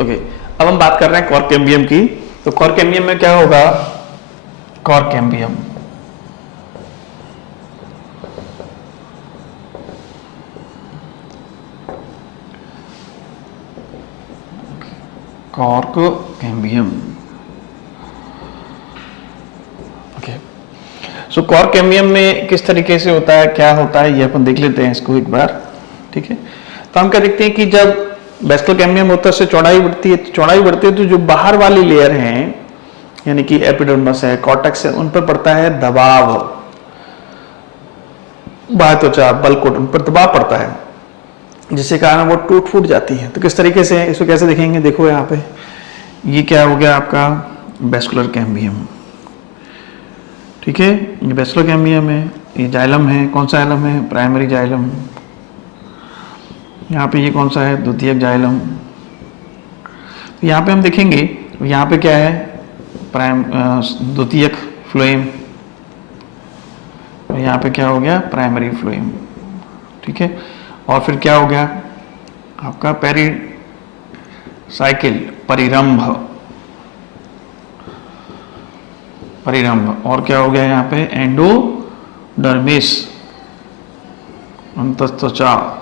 Okay, अब हम बात कर रहे हैं कॉर्क कैम्बियम की। तो कॉर्क कैम्बियम में क्या होगा? Cork cambium cork cambium. Okay, so cork cambium में किस तरीके से होता है, क्या होता है, ये अपन देख लेते हैं इसको एक बार। ठीक है, तो हम क्या देखते हैं कि जब बेसिकल कैम्बियम होता है उससे चौड़ाई बढ़ती है, तो जो बाहर वाली लेयर है यानी कि एपिडर्मिस है, कॉर्टेक्स है, उन पर पड़ता है दबाव, बाह्य त्वचा, बल्कुट, उन पर दबाव पड़ता है, जिसके कारण वो टूट फूट जाती है। तो किस तरीके से इसको कैसे देखेंगे? देखो यहाँ पे ये क्या हो गया आपका वेस्कुलर कैम्बियम। ठीक है, ये वेस्कुलर कैम्बियम है, ये जाइलम है। कौन सा जाइलम है? Primary xylem. यहाँ पे ये कौन सा है? द्वितीयक जाइलम। यहाँ पे हम देखेंगे यहाँ पे क्या है? द्वितीयक फ्लोएम, और यहाँ पे क्या हो गया? Primary phloem. ठीक है, और फिर क्या हो गया आपका? पेरिसाइकिल, परिरंभ। और क्या हो गया यहाँ पे? एंडोडर्मिस, अंतःत्वचा।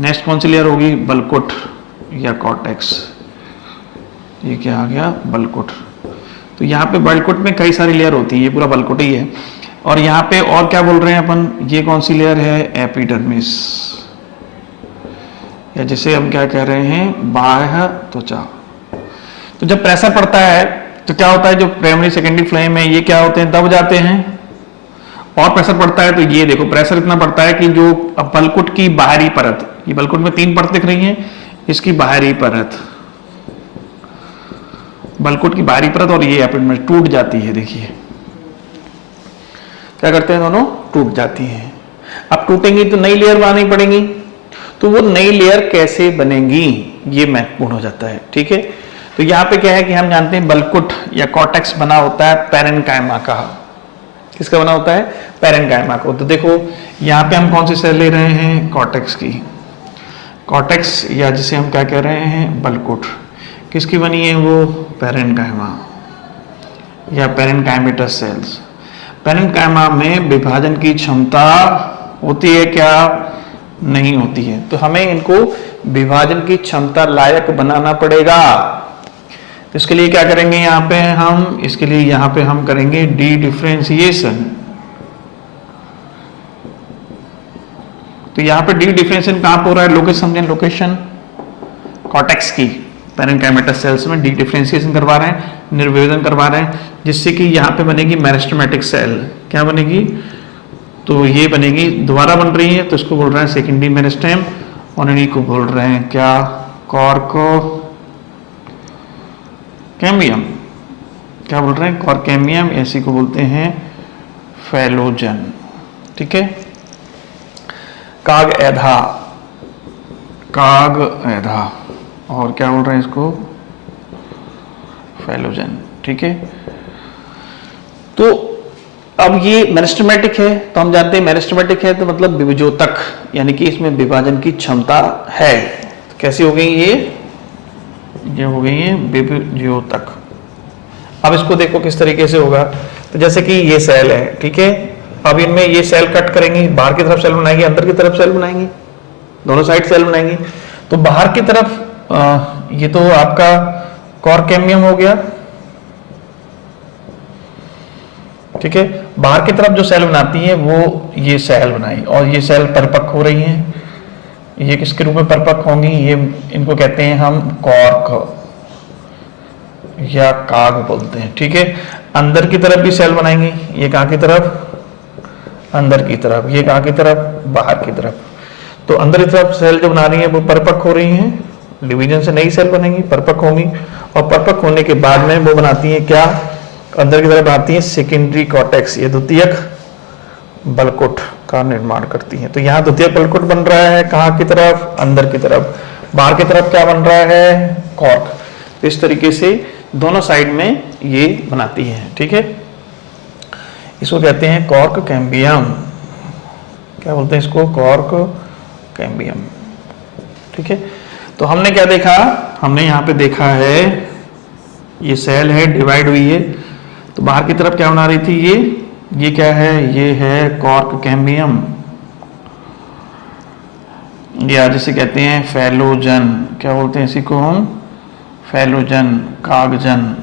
नेक्स्ट कौन सी लेयर होगी? बल्कुट या कॉर्टेक्स। ये क्या आ गया? बल्कुट। तो यहाँ पे बल्कुट में कई सारी लेयर होती है, ये पूरा बल्कुट ही है। और यहाँ पे और क्या बोल रहे हैं अपन? ये कौन सी लेयर है? एपिडर्मिस, या जिसे हम क्या कह रहे हैं? बाह्य त्वचा। तो जब प्रेशर पड़ता है तो क्या होता है? जो प्राइमरी सेकेंडरी फ्लोएम है ये क्या होते हैं? दब जाते हैं। और प्रेशर पड़ता है तो ये देखो प्रेशर इतना पड़ता है कि जो बल्कुट की बाहरी परत, ये बल्कुट में 3 परत दिख रही हैं, इसकी बाहरी परत, बल्कुट की बाहरी परत और ये एपिडर्मिस टूट जाती है। देखिए क्या करते हैं? दोनों टूट जाती हैं। अब टूटेंगी तो नई लेयर बनानी पड़ेगी। तो वो नई लेयर कैसे बनेगी ये महत्वपूर्ण हो जाता है। ठीक है, तो यहाँ पे क्या है कि हम जानते हैं बल्कुट या कॉर्टेक्स बना होता है पैरेन्काइमा का। किसका बना होता है? पैरेन्काइमा को। तो देखो यहाँ पे हम कौन सी सेल ले रहे हैं? कॉर्टेक्स की। कॉर्टेक्स या जिसे हम क्या कह रहे हैं? बल्कुट। किसकी बनी है वो? पैरेन्काइमा या पैरेन्काइमेटस सेल्स। पैरेन्काइमा में विभाजन की क्षमता होती है क्या? नहीं होती है। तो हमें इनको विभाजन की क्षमता लायक बनाना पड़ेगा। तो इसके लिए क्या करेंगे? यहाँ पे हम इसके लिए यहाँ पे हम करेंगे डी डिफरेंशिएशन। तो यहाँ पे डी डिफरेंशिएशन कहाँ पे हो रहा है? लोकेशन समझें, लोकेशन कॉर्टेक्स की पैरेन्काइमेटस सेल्स में डी डिफरेंशिएशन करवा रहे हैं, निर्विभेदन करवा रहे हैं, जिससे कि यहाँ पे बनेगी मेरिस्टेमेटिक सेल। क्या बनेगी? तो ये बनेगी, दोबारा बन रही है, तो इसको बोल रहे हैं सेकेंडरी मेरिस्टेम, और इन्हीं को बोल रहे हैं क्या? Cork cambium. क्या बोल रहे हैं? Cork cambium. ऐसी को बोलते हैं फैलोजन। ठीक है, काग एधा, और क्या बोल रहे हैं इसको? फैलोजन। ठीक है, तो अब ये मेरिस्टेमेटिक है, तो हम जानते हैं मेरिस्टेमेटिक है तो मतलब विभजोतक, यानी कि इसमें विभाजन की क्षमता है। तो कैसी हो गई ये हो गई है विभजोतक। अब इसको देखो किस तरीके से होगा। तो जैसे कि ये सेल है, ठीक है, अब इनमें ये सेल कट करेंगी, बाहर की तरफ सेल बनाएंगी, अंदर की तरफ सेल बनाएंगी, दोनों साइड सेल बनाएंगी। तो बाहर की तरफ ये तो आपका कॉर्क कैम्बियम हो गया। ठीक है, बाहर की तरफ जो सेल बनाती है वो ये सेल बनाई, और ये सेल परिपक्व हो रही हैं। ये किसके रूप में परिपक्व होंगी? ये इनको कहते हैं हम कॉर्क या काग बोलते हैं। ठीक है, अंदर की तरफ भी सेल बनाएंगी, ये कहाँ की तरफ? अंदर की तरफ। ये कहाँ की तरफ? बाहर की तरफ। तो अंदर की तरफ सेल जो बना रही है वो परिपक्व हो रही हैं, डिवीजन से नई सेल बनेंगी, परिपक्व होंगी, और परिपक्व होने के बाद में वो बनाती है क्या? अंदर की तरफ आती है सेकेंडरी कॉर्टेक्स, ये द्वितीयक बल्कुट का निर्माण करती है। तो यहाँ द्वितीयक बल्कुट बन रहा है कहाँ की तरफ? अंदर की तरफ। बाहर की तरफ क्या बन रहा है? कॉर्क। तो इस तरीके से दोनों साइड में ये बनाती है। ठीक है, इसको कहते हैं कॉर्क कैम्बियम। क्या बोलते हैं इसको? Cork cambium. ठीक है, तो हमने क्या देखा, हमने यहाँ पे देखा है ये सेल है, डिवाइड हुई है, तो बाहर की तरफ क्या बना रही थी, ये क्या है, ये है कॉर्क कैम्बियम, या जिसे कहते हैं फैलोजन, क्या बोलते हैं इसी को हम, फैलोजन, कागजन।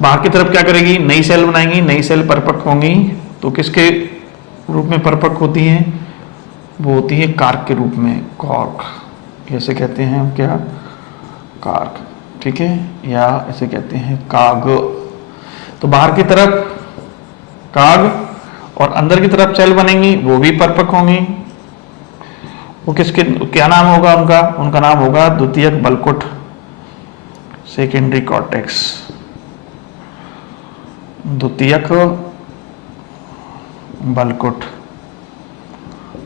बाहर की तरफ क्या करेगी, नई सेल बनाएंगी, नई सेल परिपक्व होंगी, तो किसके रूप में परिपक्व होती हैं, वो होती है कार्क के रूप में, कॉर्क, जैसे कहते हैं हम क्या, कार्क, ठीक है, या इसे कहते हैं काग। तो बाहर की तरफ काग और अंदर की तरफ सेल बनेंगी, वो भी परिपक्व होंगी, वो किसके, क्या नाम होगा उनका, उनका नाम होगा द्वितीयक बलकुट, सेकेंडरी कॉर्टेक्स, द्वितीयक बलकुट,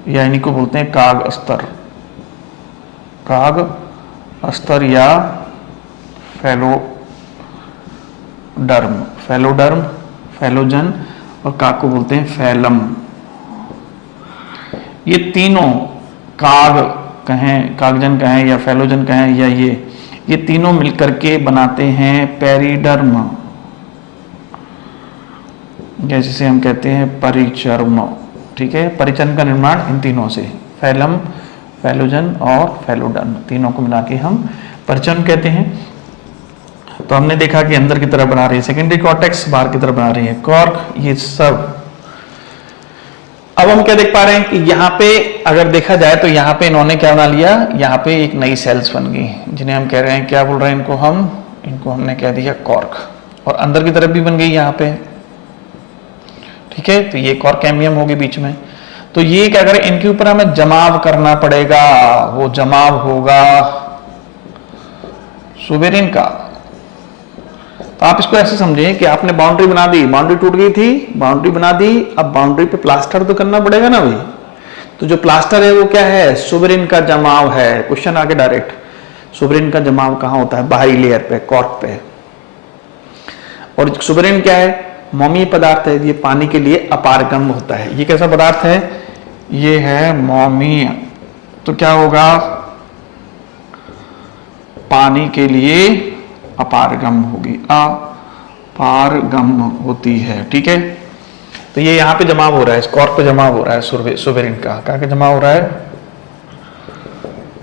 या इन्हीं को बोलते हैं काग अस्तर, काग अस्तर या फैलोडर्म, फैलोडर्म, फैलोजन, और काग को बोलते हैं फैलम। ये तीनों, काग कहें, कागजन कहें, या फैलोजन कहें, या ये तीनों मिलकर के बनाते हैं पेरिडर्म, या जिसे हम कहते हैं परिचर्म, ठीक है। परिचर्म का निर्माण इन तीनों से, फैलम, फैलोजन और फैलोडर्म, तीनों को मिला के हम परिचर्म कहते हैं। तो हमने देखा कि अंदर की तरफ बना रही है सेकेंडरी कॉर्टेक्स, बाहर की तरफ बना रही है कॉर्क, ये सब। अब हम क्या देख पा रहे हैं कि यहाँ पे अगर देखा जाए तो यहाँ पे इन्होंने क्या बना लिया, यहाँ पे एक नई सेल्स बन गई, जिन्हें हम कह रहे हैं, क्या बोल रहे हैं इनको हमने कह दिया कॉर्क, और अंदर की तरफ भी बन गई यहाँ पे, ठीक है। तो ये कॉर्क कैम्बियम होगी बीच में। तो ये क्या करें, इनके ऊपर हमें जमाव करना पड़ेगा, वो जमाव होगा सुबेरिन का। तो आप इसको ऐसे समझिए कि आपने बाउंड्री बना दी, बाउंड्री टूट गई थी, बाउंड्री बना दी, अब बाउंड्री पे प्लास्टर तो करना पड़ेगा ना भाई। तो जो प्लास्टर है वो क्या है, सुबेरिन का जमाव है। क्वेश्चन आगे डायरेक्ट, सुबेरिन का जमाव कहाँ होता है, बाहरी लेयर पे, कॉर्क पे। और सुबेरिन क्या है, मोमीय पदार्थ है, ये पानी के लिए अपारगम होता है। ये कैसा पदार्थ है, ये है मोमीय। तो क्या होगा, पानी के लिए अपारगम होगी, अपारगम होती है, ठीक है। तो ये यहाँ पे जमाव हो रहा है, इस कॉर्क पे जमाव हो रहा है सुबेरिन का, क्या क्या जमा हो रहा है।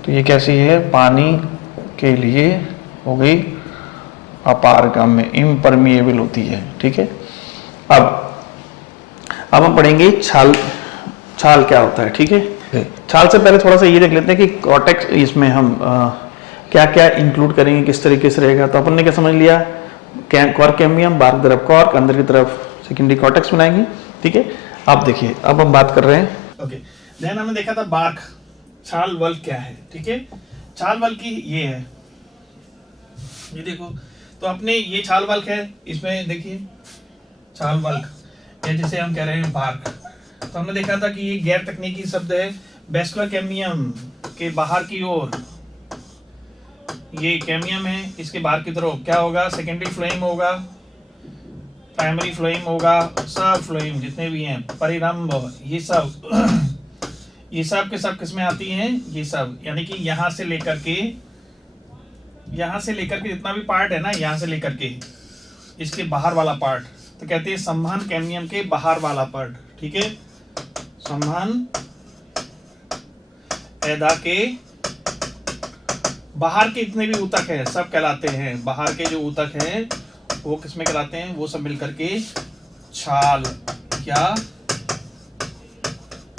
तो ये कैसी है, पानी के लिए हो गई अपारगम में, इम्परमिएबल होती है, ठीक है। अब हम पढ़ेंगे छाल, छाल क्या होता है, ठीक है। छाल से पहले थोड़ा सा ये देख लेते हैं कि कॉर्टेक्स, इसमें हम क्या क्या इंक्लूड करेंगे, किस तरीके से रहेगा। तो अपन ने क्या समझ लिया, कॉर्क कैम्बियम, बाहर की तरफ कॉर्क, अंदर की तरफ सेकेंडरी कॉर्टेक्स बनाएंगे, ठीक है। अब देखिए, अब हम बात कर रहे हैं, ओके। देन हमने देखा था बार्क, छाल वल्क क्या है, ठीक है। छाल वल्क की ये है, ये देखो। तो अपने ये छाल वल्क है, इसमें देखिए छाल वल्क, या जिसे हम कह रहे हैं बार्क। तो हमने देखा था कि ये गैर तकनीकी शब्द है। वेस्कुलर कैम्बियम के बाहर की ओर ये कैम्बियम है, इसके बाहर की तरफ क्या होगा, सेकेंडरी फ्लोएम होगा, प्राइमरी फ्लोएम होगा, सब फ्लोएम जितने भी हैं, परिरंभ, ये सब के सब किसमें आती हैं, ये सब, यानी कि यहाँ से लेकर के जितना भी पार्ट है ना, यहाँ से लेकर के इसके बाहर वाला पार्ट, तो कहते हैं संवहन कैम्बियम के बाहर वाला पार्ट, ठीक है। संवहन पैदा के बाहर के जितने भी ऊतक हैं सब कहलाते हैं, बाहर के जो ऊतक हैं वो किसमें कहलाते हैं, वो सब मिलकर के छाल या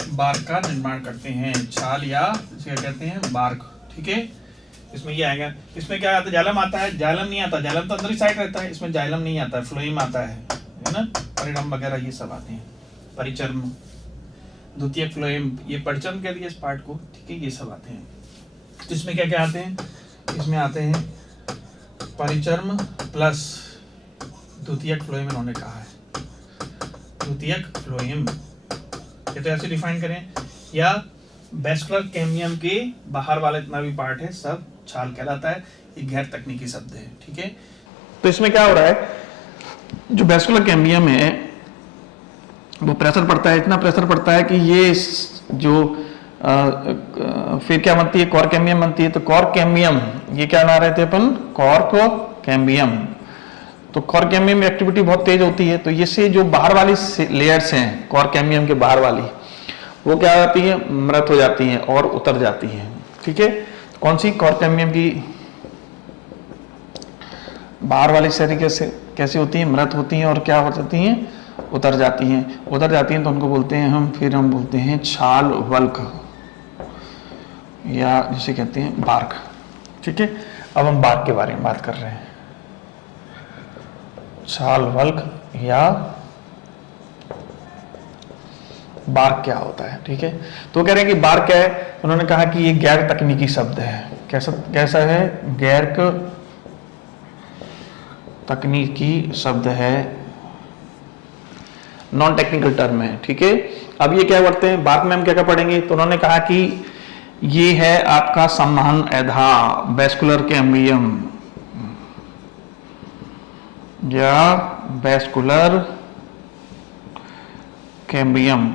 बार्क का निर्माण करते हैं, छाल या इसे कहते हैं बार्क, ठीक है। इसमें ये आएगा, इसमें क्या आता है, जाइलम आता है, जाइलम नहीं आता, जाइलम तो अंदर ही साइड रहता है, इसमें जाइलम नहीं आता है, फ्लोएम आता है ना, परिणाम वगैरह ये सब आते हैं, परिचर्म, द्वितीयक फ्लोएम, ये परिचर्म कह दिया इस पार्ट को, ठीक है, ये सब आते हैं। तो इसमें क्या क्या आते हैं, इसमें आते हैं परिचर्म प्लस द्वितीयक फ्लोएम, इन्होंने कहा है द्वितीयक फ्लोएम, ये तो ऐसे डिफाइन करें, या वेस्कुलर कैम्बियम के बाहर वाला जितना भी पार्ट है सब छाल कहलाता है। ये गैर तकनीकी शब्द है, ठीक है। तो इसमें क्या हो रहा है, जो वेस्कुलर कैम्बियम है वो प्रेशर पड़ता है, इतना प्रेशर पड़ता है कि ये जो फिर क्या बनती है, कॉर्क कैम्बियम बनती है। तो कॉर्क कैम्बियम ये क्या ला रहे थे अपन, कॉर्क कैम्बियम। तो कॉर्क कैम्बियम में एक्टिविटी बहुत तेज होती है, तो ये से जो बाहर वाली लेयर्स हैं कॉर्क कैम्बियम के बाहर वाली, वो क्या हो जाती है, मृत हो जाती हैं और उतर जाती हैं। ठीक है, कौन सी, कॉर्क कैम्बियम की बाहर वाली तरीके से कैसी होती हैं, मृत होती हैं और क्या हो जाती हैं, उतर जाती हैं। उतर जाती हैं तो उनको बोलते हैं हम, फिर हम बोलते हैं छाल वल्क, या जिसे कहते हैं बार्क। ठीक है, अब हम बार्क के बारे में बात कर रहे हैं, छाल वल्क या बार्क क्या होता है। ठीक है, तो कह रहे हैं कि बार्क क्या है, उन्होंने कहा कि ये गैर तकनीकी शब्द है। कैसा है, गैर तकनीकी शब्द है, नॉन टेक्निकल टर्म है। ठीक है, अब ये क्या करते हैं, बार्क में हम क्या क्या पढ़ेंगे, तो उन्होंने कहा कि ये है आपका संवहन एधा, वेस्कुलर कैम्बियम या वेस्कुलर कैम्बियम।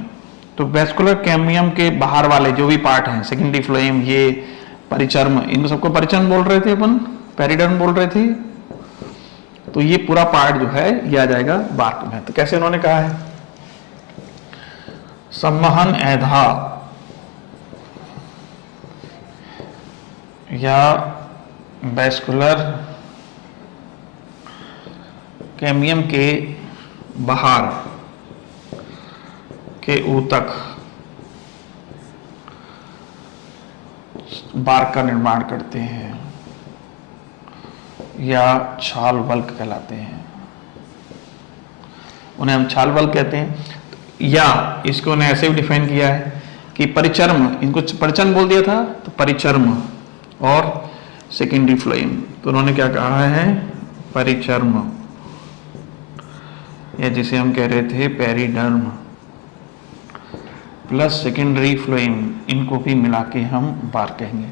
तो वेस्कुलर कैम्बियम के बाहर वाले जो भी पार्ट हैं, सेकेंडरी फ्लोएम, ये परिचर्म, इनको सबको परिचर्म बोल रहे थे अपन, पेरिडर्म बोल रहे थे। तो ये पूरा पार्ट जो है ये आ जाएगा बार्क में। तो कैसे उन्होंने कहा है, संवहन एधा या वेस्कुलर कैम्बियम के बाहर के ऊतक बार्क का निर्माण करते हैं या छाल वल्क कहलाते हैं, उन्हें हम छाल वल्क कहते हैं। या इसको उन्हें ऐसे भी डिफाइन किया है कि परिचर्म, इनको परिचर्म बोल दिया था, तो परिचर्म और सेकेंडरी फ्लोएम, तो उन्होंने क्या कहा है, परिचर्म, या जिसे हम कह रहे थे पेरिडर्म प्लस सेकेंडरी फ्लोएम, इनको भी मिला के हम बार्क कहेंगे।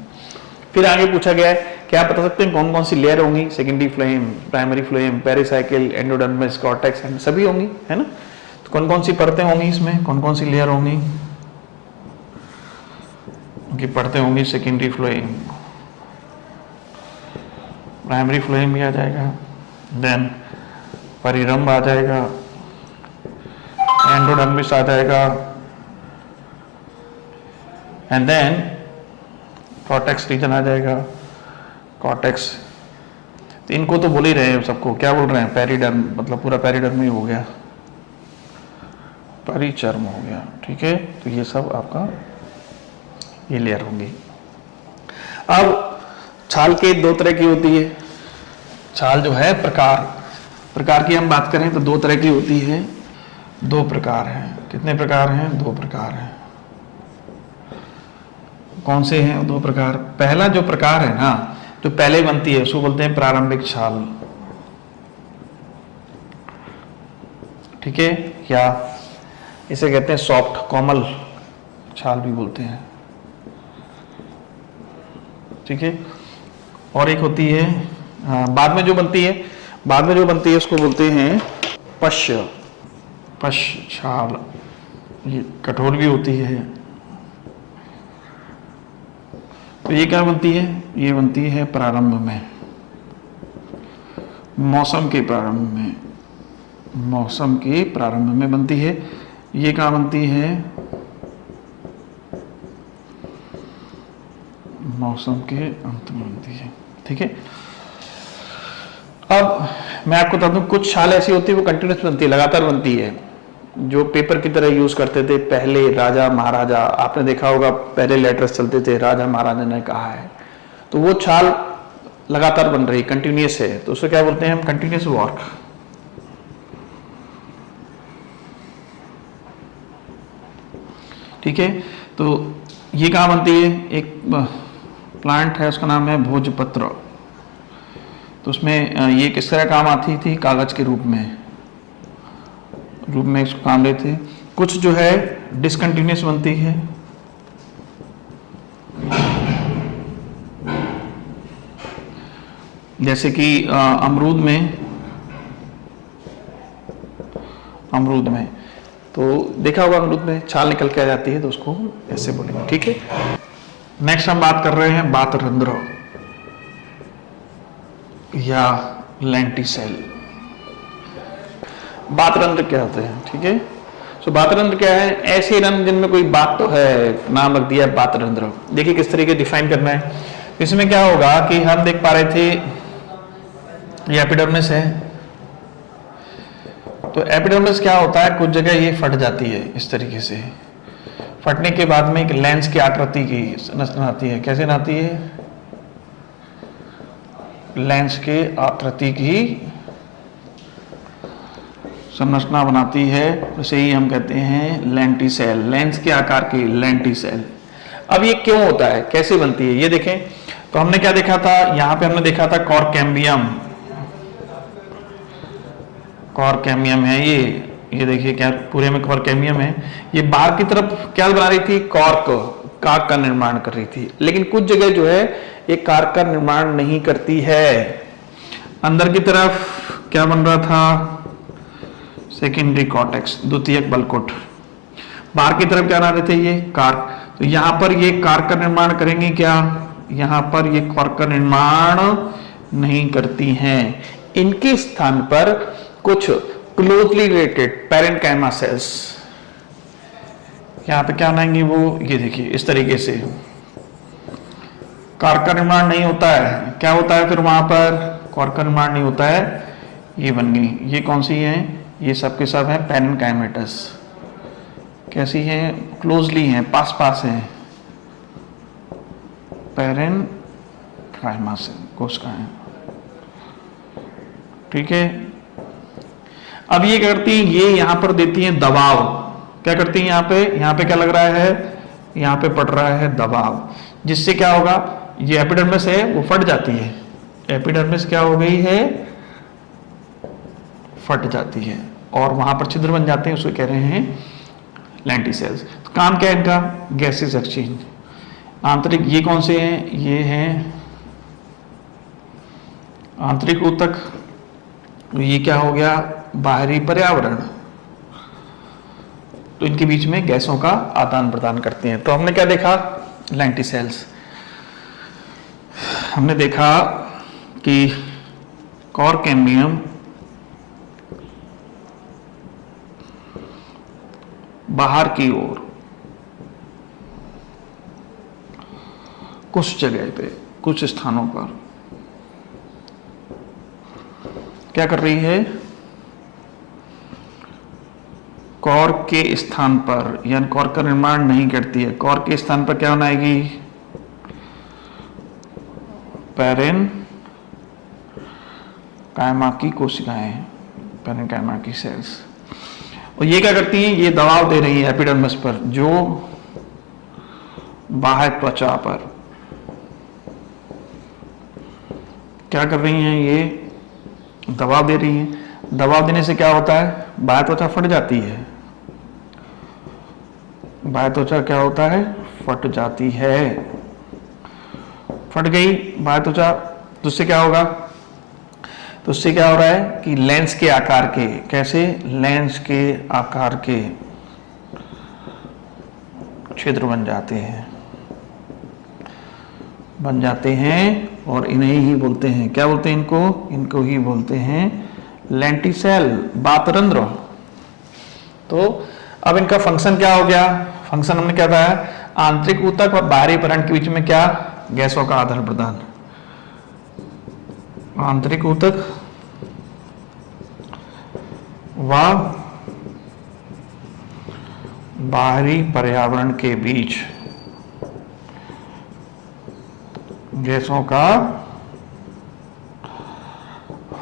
फिर आगे पूछा गया है, क्या आप बता सकते हैं कौन कौन सी लेयर होंगी, secondary phloem, primary phloem, pericycle, endodermis, cortex, सभी होंगी, है ना। तो कौन कौन सी परतें होंगी इसमें, कौन कौन सी लेयर होंगी, उनकी परतें होंगी, सेकेंडरी फ्लोएम, प्राइमरी फ्लोएम भी आ जाएगा, देन परिरंभ आ जाएगा, एंडोडर्मिस आ जाएगा, एंड देन कॉर्टेक्स रीजन आ जाएगा, कॉर्टेक्स। तो इनको तो बोल ही रहे हैं सबको, क्या बोल रहे हैं, पेरिडर्म, मतलब पूरा पेरिडर्म ही हो गया, परिचर्म हो गया। ठीक है, तो ये सब आपका ये लेयर होंगी। अब छाल के दो तरह की होती है, छाल जो है प्रकार की हम बात करें तो दो तरह की होती है, दो प्रकार हैं। कितने प्रकार हैं, दो प्रकार हैं। कौन से हैं दो प्रकार, पहला जो प्रकार है ना, जो पहले बनती है उसको बोलते हैं प्रारंभिक छाल। ठीक है, या इसे कहते हैं सॉफ्ट, कोमल छाल भी बोलते हैं। ठीक है, और एक होती है बाद में जो बनती है उसको बोलते हैं पश्च छाल, ये कठोर भी होती है। तो ये क्या बनती है, ये बनती है प्रारंभ में, मौसम के प्रारंभ में बनती है। ये कहाँ बनती है, मौसम के अंत में बनती है। ठीक है, अब मैं आपको बता दूं, कुछ छाल ऐसी होती है वो कंटिन्यूस बनती है, लगातार बनती है, जो पेपर की तरह यूज करते थे पहले राजा महाराजा। आपने देखा होगा पहले लेटर्स चलते थे, राजा महाराजा ने कहा है, तो वो छाल लगातार बन रही, कंटिन्यूस है, तो उसको क्या बोलते हैं हम, कंटिन्यूस वर्क। ठीक है, तो ये कहाँ बनती है, एक प्लांट है उसका नाम है भोजपत्र, तो उसमें ये किस तरह काम आती थी, कागज के रूप में इसको काम लेते। कुछ जो है डिसकंटिन्यूस बनती है, जैसे कि अमरूद में तो देखा होगा अमरूद में छाल निकल के आ जाती है, तो उसको हम ऐसे बोलेंगे, ठीक है। नेक्स्ट हम बात कर रहे हैं बातरंध्र या लेंटिसेल। बातरंध्र क्या होते हैं, ठीक है। सो बातरंध्र क्या है, ऐसे रंध्र जिनमें कोई बात तो है, नाम रख दिया बातरंध्र। देखिए किस तरीके डिफाइन करना है। इसमें क्या होगा कि हम देख पा रहे थे ये एपिडर्मिस है, तो एपिडर्मिस क्या होता है, कुछ जगह ये फट जाती है इस तरीके से। फटने के बाद में एक लेंस की आकृति की संरचना आती है। कैसे आती है, लेंस के आकृति की संरचना बनाती है, उसे ही हम कहते हैं लेंटिसेल, लेंस के आकार की लेंटिसेल। अब ये क्यों होता है, कैसे बनती है, ये देखें। तो हमने क्या देखा था, यहां पे हमने देखा था कॉर्केम्बियम, कॉर्केम्बियम है ये देखिए क्या पूरे में कॉर्केम्बियम है। ये बाहर की तरफ क्या बना रही थी, काक का निर्माण कर रही थी, लेकिन कुछ जगह जो है ये कारक का निर्माण नहीं करती है। अंदर की तरफ क्या बन रहा था, सेकेंडरी कॉर्टेक्स, द्वितीयक बलकुट। बाहर की तरफ क्या बना रहे थे, ये कारक। तो यहां पर ये कारक का निर्माण करेंगे क्या, यहां पर ये कारक का निर्माण नहीं करती हैं। इनके स्थान पर कुछ क्लोजली रिलेटेड पैरेन्काइमा सेल्स यहां पे क्या बनाएंगे, वो ये देखिए इस तरीके से। कारक का निर्माण नहीं होता है, क्या होता है फिर वहां पर, कारक का निर्माण नहीं होता है, ये बन गई। ये कौन सी है, ये सब के सब है पैरेन्काइमेटस। कैसी है, क्लोजली हैं, पास पास हैं, पैरेन्काइमा से कोशिकाएं, ठीक है। अब ये क्या करती हैं, ये यहां पर देती हैं दबाव। क्या करती हैं, यहां पे क्या लग रहा है, यहां पे पड़ रहा है दबाव, जिससे क्या होगा, ये एपिडर्मिस है वो फट जाती है। एपिडर्मिस क्या हो गई है, फट जाती है और वहां पर छिद्र बन जाते हैं, उसको कह रहे हैं लेंटिसेल्स। तो काम क्या है इनका, गैसेस एक्सचेंज। आंतरिक ये कौन से हैं, ये हैं आंतरिक ऊतक, ये क्या हो गया, बाहरी पर्यावरण। तो इनके बीच में गैसों का आदान प्रदान करते हैं। तो हमने क्या देखा, लेंटिसेल्स। हमने देखा कि कॉर्केम्बियम बाहर की ओर कुछ जगह पे, कुछ स्थानों पर क्या कर रही है, कॉर्क के स्थान पर, यानी कॉर्क का निर्माण नहीं करती है। कॉर्क के स्थान पर क्या बनाएगी, पैरेन्काइमा की कोशिकाएं, पैरेन्काइमा की सेल्स। और ये क्या करती हैं, ये दबाव दे रही है एपिडर्मिस पर, जो बाह्य त्वचा पर क्या कर रही हैं, ये दबाव दे रही है। दबाव देने से क्या होता है, बाह्य त्वचा फट जाती है। बाह्य त्वचा क्या होता है, फट जाती है। फट गई बाह्य त्वचा, तो उससे क्या होगा, तो उससे क्या हो रहा है कि लेंस के आकार के, कैसे, लेंस के आकार के छिद्र बन जाते हैं, और इन्हें ही बोलते हैं, क्या बोलते हैं इनको, इनको ही बोलते हैं लेंटिसेल, बातरंध्र। तो अब इनका फंक्शन क्या हो गया, फंक्शन हमने क्या बताया, आंतरिक ऊतक और बाहरी पर्यावरण के बीच में क्या, गैसों का आदान प्रदान। आंतरिक ऊतक व बाहरी पर्यावरण के बीच गैसों का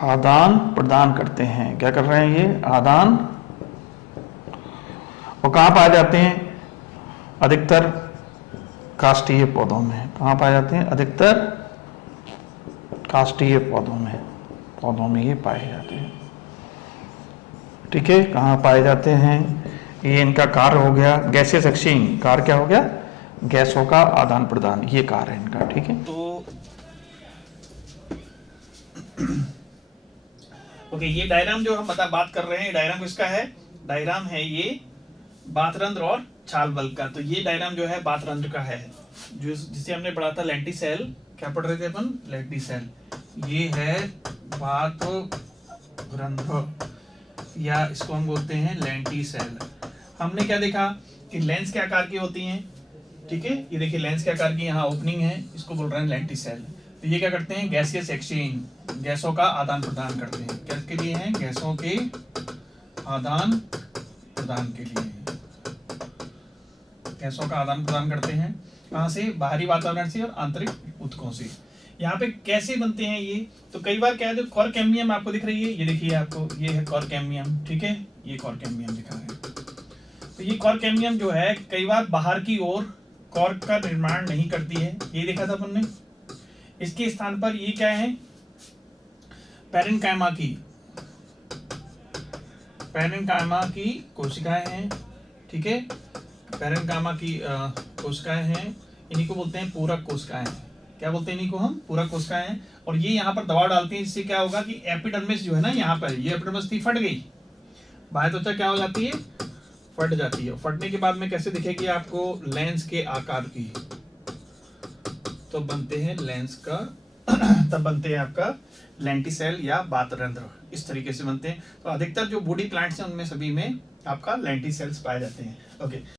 आदान प्रदान करते हैं। क्या कर रहे हैं ये, आदान। और कहां पाए जाते हैं, अधिकतर काष्ठीय पौधों में। कहां पाए जाते हैं, अधिकतर काष्ठीय पौधों में ये पाए जाते हैं, ठीक है। कहां पाए जाते हैं, ये इनका कार्य हो गया, गैसेस एक्सचेंज। कार्य क्या हो गया, गैसों का आदान प्रदान, ये कार्य है इनका, ठीक है। तो ओके, ये डायग्राम जो हम बात कर रहे हैं, डायग्राम किसका है, डायग्राम है ये बातरंध्र और छाल बल्ब का। तो ये डायग्राम जो है बातरंध्र का है, जो जिसे हमने पढ़ा था लेंटिसेल। क्या पढ़ रहे थे अपन? लेंटिसेल। ये है बातरंध्र, या इसको हम बोलते हैं लेंटिसेल। हमने क्या देखा कि लेंस के आकार की होती हैं, ठीक है। ये देखिए लेंस के आकार की यहाँ ओपनिंग है, इसको बोल रहे हैं लेंटिसेल। तो ये क्या करते हैं? गैसियस एक्सचेंज, गैसों का आदान प्रदान करते हैं। किसके लिए हैं? गैसों के आदान प्रदान के लिए, गैसों का आदान प्रदान करते हैं। कहाँ से? बाहरी वातावरण से और आंतरिक ऊतकों से। यहाँ पे कैसे बनते हैं ये? तो कई बार क्या है, जो कॉर्क-कैम्बियम आपको दिख रही है, ये देखिए आपको, ये है कॉर्क-कैम्बियम, ठीक है, ये कॉर्क-कैम्बियम दिखा है। तो ये कॉर्क-कैम्बियम जो है कई बार बाहर की ओर कॉर्क का निर्माण नहीं करती है, ये देखा था अपन ने। इसके स्थान पर ये क्या है? पैरेन्काइमा की कोशिकाएं हैं, ठीक है। पैरेन्काइमा की कोशिकाएं हैं, इन्हीं को बोलते हैं पूरक कोशिकाएं। क्या बोलते हैं इन्हीं को? हम पूरक कोशिकाएं हैं। और ये यहाँ पर दबाव डालती हैं, जिससे क्या होगा कि एपिडर्मिस जो है ना, यहाँ पर ये एपिडर्मिस थी, फट गई, बाह्य त्वचा क्या हो जाती है? फट जाती है। फटने के बाद में कैसे दिखेगी आपको? लेंस के आकार की, तो बनते हैं लेंस का तब बनते हैं आपका लेंटिसेल या बातरंध्र, इस तरीके से बनते हैं। तो अधिकतर जो बॉडी प्लांट्स हैं उनमें सभी में आपका लेंटिसेल्स पाए जाते हैं। ओके,